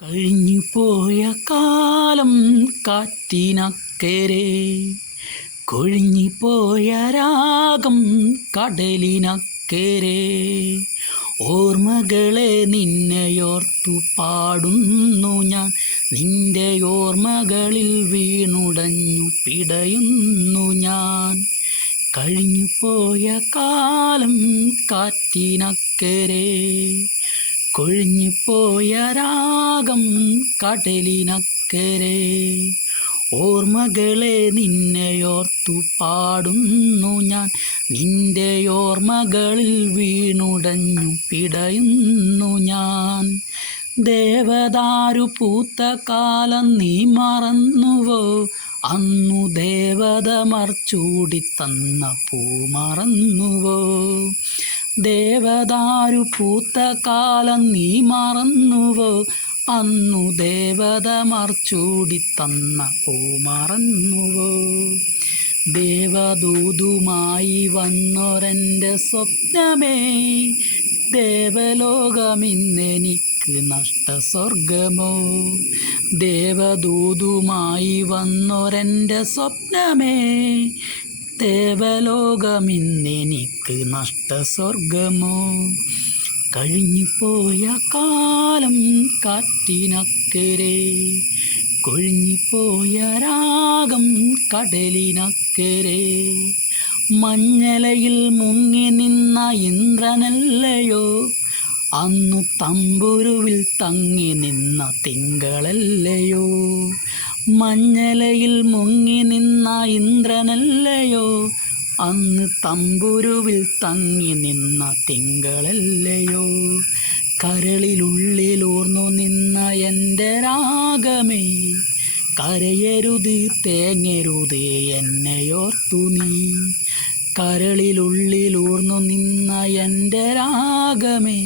കഴിഞ്ഞു പോയ കാലം കാറ്റിനക്കരെ, കൊഴിഞ്ഞു പോയ രാഗം കടലിനക്കരെ. ഓർമ്മകളെ നിന്നെയോർത്തു പാടുന്നു ഞാൻ, നിന്റെ ഓർമ്മകളിൽ വീണുടഞ്ഞു പിടയുന്നു ഞാൻ. കഴിഞ്ഞു പോയ കാലം കാറ്റിനക്കരെ, കൊഴിഞ്ഞു പോയ രാഗം കടലിനക്കരെ. ഓർമ്മകളെ നിന്നെയോർത്തു പാടുന്നു ഞാൻ, നിന്റെ ഓർമ്മകളിൽ വീണുടഞ്ഞു പിടയുന്നു ഞാൻ. ദേവദാരു പൂത്ത കാലം നീ മറന്നുവോ? അന്നു ദേവത മർച്ചൂടി തന്ന പൂ മറന്നുവോ? ദേവദാരു പൂത്ത കാലം നീ മറന്നുവോ? അന്നു ദേവത മർച്ചൂടി തന്ന പൂ മറന്നുവോ? ദേവദൂതുമായി വന്നൊരെൻ്റെ സ്വപ്നമേ, ദേവലോകമിന്നെനിക്ക് നഷ്ടസ്വർഗമോ? ദേവദൂതുമായി വന്നൊരെൻ്റെ സ്വപ്നമേ, ദേവലോകമിന്നെനിക്ക് നഷ്ടസ്വർഗമോ? കഴിഞ്ഞു പോയ കാലം കാറ്റിനക്കരെ, കൊഴിഞ്ഞു പോയ രാഗം കടലിനക്കരെ. മഞ്ഞലയിൽ മുങ്ങി നിന്ന ഇന്ദ്രനല്ലയോ, അന്നു തമ്പുരുവിൽ തങ്ങി നിന്ന തിങ്കളല്ലയോ? മഞ്ഞലയിൽ മുങ്ങി നിന്ന ഇന്ദ്രനല്ലയോ, അന്ന് തമ്പുരുവിൽ തങ്ങി നിന്ന തിങ്കളല്ലയോ? കരളിലുള്ളിലൂർന്നു നിന്ന എൻ്റെ രാഗമേ, കരയരുത് തേങ്ങരുത് എന്നെയോർത്തു നീ. കരളിലുള്ളിലൂർന്നു നിന്ന എൻ്റെ രാഗമേ,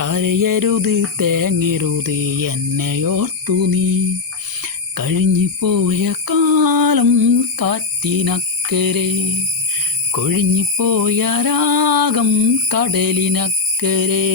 കരയരുത് തേങ്ങരുത് എന്നെയോർത്തു നീ. കഴിഞ്ഞു പോയ കാലം കാറ്റിനക്കരെ, കൊഴിഞ്ഞു പോയ രാഗം കടലിനക്കരെ.